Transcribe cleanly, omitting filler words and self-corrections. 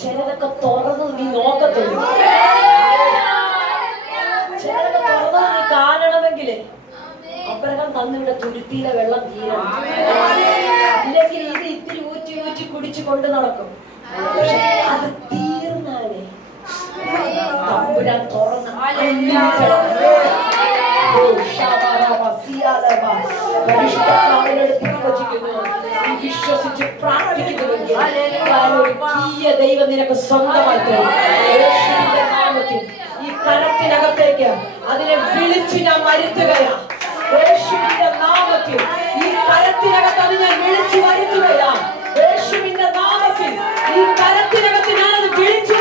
ചിലതൊക്കെ തുറന്ന് നീ നോക്കത്തുള്ളൂ. ചിലതൊക്കെ തുറന്ന് നീ കാണണമെങ്കിൽ അബ്രഹാം തന്നിവിടെ തുരുത്തിയിലെ വെള്ളം തീരണം. ഇല്ലെങ്കിൽ ഇത് ഇത്തിരി ഊറ്റി ഊറ്റി കുടിച്ചു കൊണ്ട് നടക്കും. അത് തീർന്നാലേ തമ്പുരാൻ തുറന്ന് വിശ്വസിച്ച് പ്രാർത്ഥിക്കുന്നുവെങ്കിൽ ദൈവം നിനക്ക് സ്വന്തമായി തരും. യേശുവിന്റെ നാമത്തിൽ ഈ കരത്തിനകത്തേക്ക് അതിനെ വിളിച്ച് ഞാൻ വരുത്തുകയാ. യേശുവിന്റെ നാമത്തിൽ ഈ കരത്തിനകത്ത് അത് ഞാൻ വിളിച്ചു വരുത്തുകയാ. യേശുവിന്റെ നാമത്തിൽ ഈ കരത്തിനകത്ത് ഞാൻ അത് വിളിച്ചു